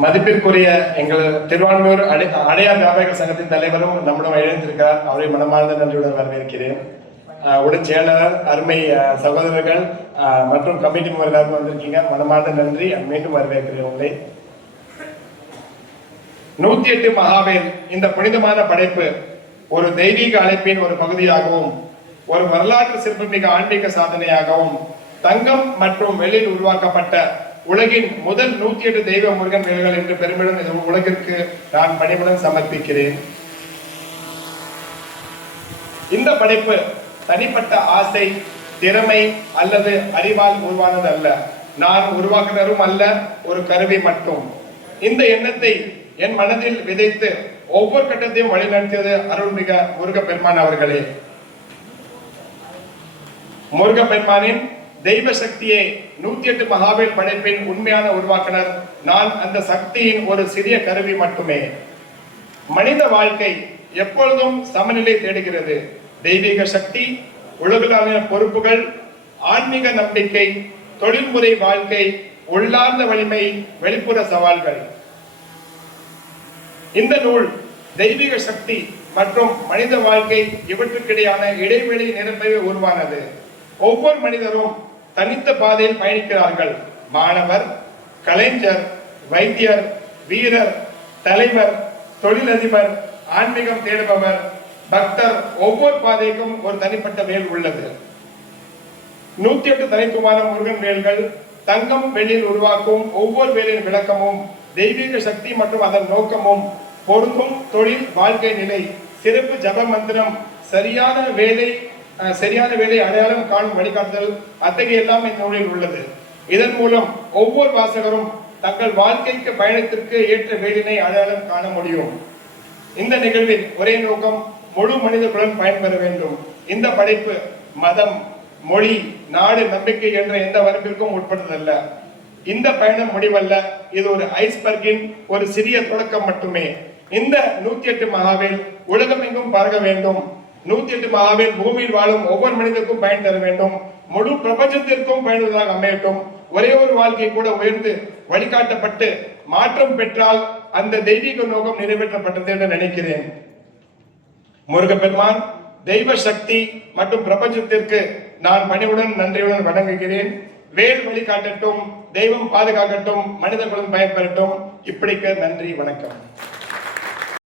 மதிப்பிற்குரிய எங்கள் திருவான்மையூர் அடையார் வியாபாரிகள் சங்கத்தின் தலைவரும் நம்முடன் எழுந்திருக்கிறார். அவரை மனமார்ந்த நன்றியுடன் வரவேற்கிறேன். உடன் செயலாளர், அருமை சகோதரர்கள் மற்றும் கமிட்டி மெம்பர்கள் வந்திருக்கீங்க. மனமார்ந்த நன்றி. மீண்டும் வரவேற்கிறேன் உங்களை. 108 மகாவேல் இந்த புனிதமான படைப்பு ஒரு தெய்வீக அழைப்பின் ஒரு பகுதியாகவும் ஒரு வரலாற்று சிறப்புமிக்க ஆன்மீக சாதனையாகவும் தங்கம் மற்றும் வெள்ளியில் உருவாக்கப்பட்ட உலகின் முதல் 108 தெய்வ முருகன் வேல்கள் என்று பெருமிடம் உலகிற்கு நான் பணிவுடன் சமர்ப்பிக்கிறேன். இந்த படைப்பு தனிப்பட்ட ஆசை, திறமை அல்லது அறிவால் உருவானது அல்ல. நான் உருவாக்குனரும் அல்ல, ஒரு கருவி மட்டும். இந்த எண்ணத்தை என் மனதில் விதைத்து ஒவ்வொரு கட்டத்தையும் வழிநடத்தியது அருள்மிகு முருகப்பெருமான் அவர்களே. முருகப்பெருமானின் தெய்வ சக்தியை 108 மகாவேல் படைப்பின் உண்மையான உருவாக்குனர் நான். அந்த சக்தியின் ஒரு சிறிய கருவி மட்டுமே. மனித வாழ்க்கை எப்பொழுதும் சமநிலை தேடுகிறது. தெய்வீக சக்தி, உலகளாவிய பொறுப்புகள், ஆன்மீக நம்பிக்கை, தொழில்முறை வாழ்க்கை, உள்ளார்ந்த வலிமை, வெளிப்புற சவால்கள். இந்த நூல் தெய்வீக சக்தி மற்றும் மனித வாழ்க்கை இவற்றுக்கிடையான இடைவெளி நிரப்பவே உருவானது. ஒவ்வொரு மனிதரும் தனித்த பாதையில் பயணிக்கிறார்கள். மாணவர், கலைஞர், வைத்தியர், வீரர், தலைவர், தொழிலதிபர், ஆன்மீகம் தேடுபவர், பக்தர், ஒவ்வொரு பாதைக்கும் ஒரு தனிப்பட்ட வேல் உள்ளது. 108 தனித்துவமான முருகன் வேல்கள் தங்கம் வெள்ளியில் உருவாக்கும் ஒவ்வொரு வேலின் விளக்கமும் தெய்வீக சக்தி மற்றும் அதன் நோக்கமும் பொருந்தும் தொழில், வாழ்க்கை நிலை, சிறப்பு ஜப மந்திரம், சரியான வேலை அடையாளம் காணும் வழிகாட்டுதல், அத்தகைய எல்லாம் இந்த நூலில் உள்ளது. இதன் மூலம் ஒவ்வொரு வாசகரும் தங்கள் வாழ்க்கைக்கு பயணத்திற்கு ஏற்ற வேலினை அடையாளம் காண முடியும். இந்த நிகழ்வின் ஒரே நோக்கம் முழு மனிதர்களுடன் பயன்பெற வேண்டும். இந்த படைப்பு மதம், மொழி, நாடு, நம்பிக்கை என்ற எந்த வரம்பிற்கும் உட்பட்டதல்ல. இந்த பயணம் முடிவல்ல, இது ஒரு ஐஸ்பர்கின் ஒரு சிறிய தொடக்கம் மட்டுமே. இந்த 108 மகாவேல் உலகம் எங்கும் பரக வேண்டும். 108 மகாவேல் பூமியில் வாழும் ஒவ்வொரு மனிதருக்கும் பயன் தர வேண்டும். முழு பிரபஞ்சத்திற்கும் பயனுள்ளதாக அமையட்டும். ஒரே ஒரு வாழ்க்கை கூட உயர்ந்து வழிகாட்டப்பட்டு மாற்றம் பெற்றால் அந்த தெய்வீக நோக்கம் நிறைவேற்றப்பட்டது என்று நினைக்கிறேன். முருகப்பெருமான், தெய்வ சக்தி மற்றும் பிரபஞ்சத்திற்கு நான் பணிவுடன் நன்றியுடன் வணங்குகிறேன். வேல் வழிகாட்டட்டும், தெய்வம் பாதுகாக்கட்டும், மனிதர்களும் பயன்பெறட்டும். இப்படிக்கு நன்றி, வணக்கம்.